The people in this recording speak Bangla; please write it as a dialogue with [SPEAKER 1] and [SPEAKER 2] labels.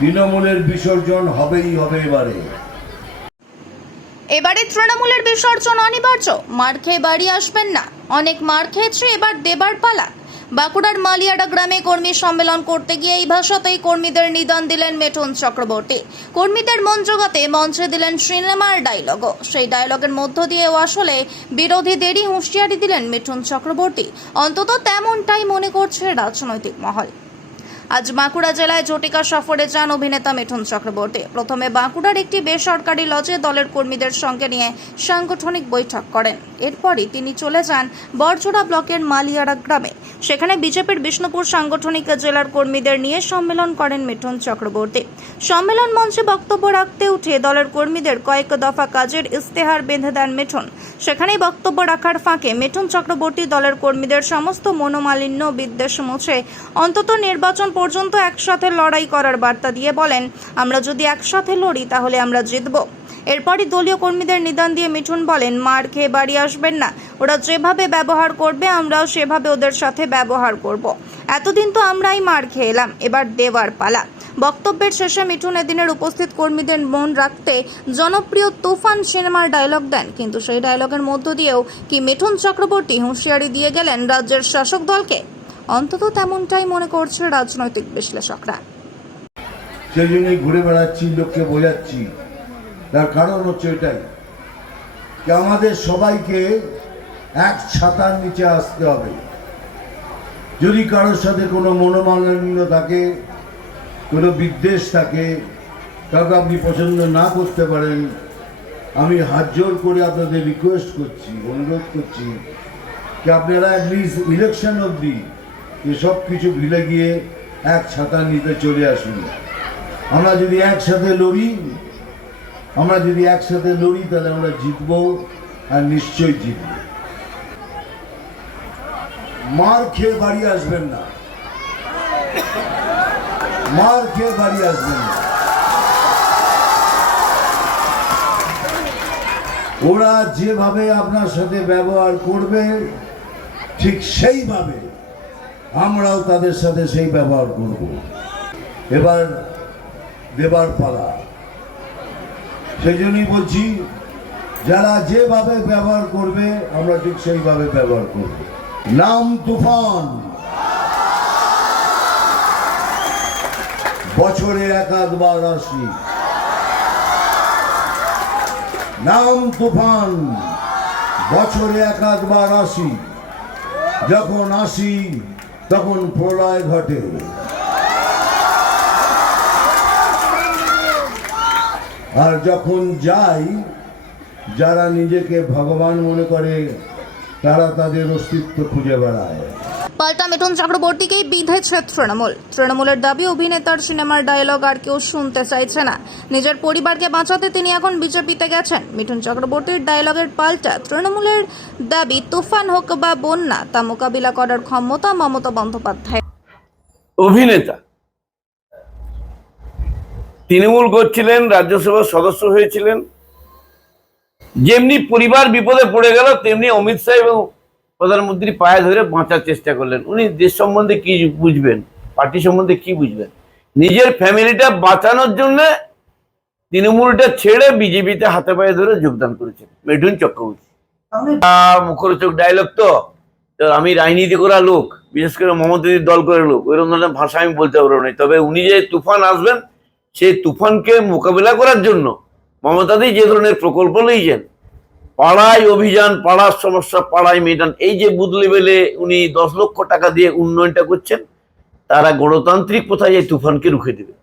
[SPEAKER 1] তৃণমূলের বিসর্জন হবেই হবে এবারে।
[SPEAKER 2] এবারে তৃণমূলের বিসর্জন অনিবার্য। মার খেয়ে বাড়ি আসবেন না। অনেক মার খেয়েছে, এবার দেবার পালা। বাঁকুড়ার মালিয়াডা গ্রামে কর্মী সম্মেলন করতে গিয়ে এই ভাষাতেই কর্মীদের নিদান দিলেন মেটন চক্রবর্তী। কর্মীদের মন জোগাতে মঞ্চে দিলেন সিনেমার ডায়লগও। সেই ডায়লগের মধ্য দিয়েও আসলে বিরোধীদেরই হুঁশিয়ারি দিলেন মিঠুন চক্রবর্তী। অন্তত তেমনটাই মনে করছে রাজনৈতিক মহল। আজ বাঁকুড়া জেলায় জটিকা সফরে যান অভিনেতা মিঠুন চক্রবর্তী। প্রথমে বাঁকুড়ার একটি বেসরকারি লজে দলের কর্মীদের সঙ্গে নিয়ে সাংগঠনিক বৈঠক করেন। এরপরই তিনি চলে যান বরজোড়া ব্লকের মালিয়ারা গ্রামে। সেখানে বিজেপির বিষ্ণুপুর সাংগঠনিক জেলার কর্মীদের নিয়ে সম্মেলন করেন মিঠুন চক্রবর্তী। সম্মেলন মঞ্চে বক্তব্য রাখতে উঠে দলের কর্মীদের কয়েক দফা কাজের ইস্তেহার বেঁধে দেন মিঠুন। সেখানেই বক্তব্য রাখার ফাঁকে মিঠুন চক্রবর্তী দলের কর্মীদের সমস্ত মনোমালিন্য বিদ্বেষ মুছে অন্তত নির্বাচন পর্যন্ত একসাথে লড়াই করার বার্তা দিয়ে বলেন, আমরা যদি একসাথে লড়ি তাহলে আমরা জিতব। এরপরই দলীয় কর্মীদের নিদান দিয়ে মিঠুন বলেন, মার খেয়ে বাড়ি আসবেন না। ওরা যেভাবে ব্যবহার করবে, আমরাও সেভাবে ওদের সাথে ব্যবহার করব। এতদিন তো আমরাই মার খেয়ে এলাম, এবার দেওয়ার পালা। বক্তব্যের শেষে মিঠুন এদিনের উপস্থিত কর্মীদের মন রাখতে জনপ্রিয় তুফান সিনেমার ডায়লগ দেন। কিন্তু সেই ডায়লগের মধ্য দিয়েও কি মিঠুন চক্রবর্তী হুঁশিয়ারি দিয়ে গেলেন রাজ্যের শাসক দলকে? অন্তত তেমনটাই মনে করছে রাজনৈতিক বিশ্লেষকরা।
[SPEAKER 1] সেই জন্যই ঘুরে বেড়াচ্ছি, লোককে বোঝাচ্ছি। তার কারণ হচ্ছে এটাই যে আমাদের সবাইকে এক ছাতার নিচে আসতে হবে। যদি কারোর সাথে কোনো মনোমালিন্য থাকে, কোনো বিদ্বেষ থাকে, কাউকে আপনি পছন্দ না করতে পারেন, আমি হাত জোর করে আপনাদের রিকোয়েস্ট করছি, অনুরোধ করছি যে আপনারা অ্যাটলিস্ট ইলেকশন অবধি এসব কিছু ভুলে গিয়ে এক ছাতার নিতে চলে আসুন। আমরা যদি একসাথে লড়ি আমরা যদি একসাথে লড়ি, তাহলে আমরা জিতবো আর নিশ্চয়ই জিতব। মার খেয়ে বাড়ি আসবেন না। মার খেয়ে বাড়ি আসবেন না। ওরা যেভাবে আপনার সাথে ব্যবহার করবে, ঠিক সেইভাবে আমরাও তাদের সাথে সেই ব্যবহার করব। এবার দেবার পালা। সেই জন্যই বলছি, যারা যেভাবে ব্যবহার করবে, আমরা ঠিক সেইভাবে ব্যবহার করব। নাম তুফান। বছরে একাধবার আসি। নাম তুফান। বছরে একাধবার আসি। যখন আসি, তখন প্রলয় ঘটে। আর যখন যাই যারা নিজেকে ভগবান মনে করে তারা তাদের অস্তিত্ব খুঁজে বেড়ায়।
[SPEAKER 2] পাল্টা মিঠুন চক্রবর্তীকেই বিঁধেছে তৃণমূল। তৃণমূলের দাবি অভিনেতার সিনেমার ডায়লগ আর কেউ শুনতে চাইছে না। নিজের পরিবারকে বাঁচাতে তিনি এখন বিজেপিতে গেছেন। মিঠুন চক্রবর্তীর ডায়লগের পাল্টা তৃণমূলের দাবি তুফান হোক বা বন্যা তা মোকাবিলা করার ক্ষমতা মমতা বন্দ্যোপাধ্যায়
[SPEAKER 3] অভিনেতা তৃণমূল করছিলেন, রাজ্যসভার সদস্য হয়েছিলেন। যেমনি পরিবার বিপদে পড়ে গেল, তেমনি অমিত শাহ এবং প্রধানমন্ত্রী পায়ে ধরে বাঁচার চেষ্টা করলেন। উনি দেশ সম্বন্ধে কি বুঝবেন? পার্টি সম্বন্ধে কি বুঝবেন? নিজের ফ্যামিলিটা বাঁচানোর জন্য তৃণমূলটা ছেড়ে বিজেপিতে হাতে পায়ে ধরে যোগদান করেছেন, মিঠুন চক্রবর্তী। মুখরোচক ডায়লগ তো। আমি রাজনীতি করা লোক, বিশেষ করে মমতাদির দল করে লোক ওইরকম ধরনের ভাষা আমি বলতে পারব না। তবে উনি যে তুফান আসবেন সেই তুফানকে মোকাবিলা করার জন্য মমতাদি যে ধরনের প্রকল্প নিয়েছেন, পাড়ায় অভিযান, পাড়ার সমস্যা, পাড়ায় মেটান, এই যে বুথ লেভেলে উনি দশ লক্ষ টাকা দিয়ে উন্নয়নটা করছেন, তারা গণতান্ত্রিক কোথায় এই তুফানকে রুখে দেবে।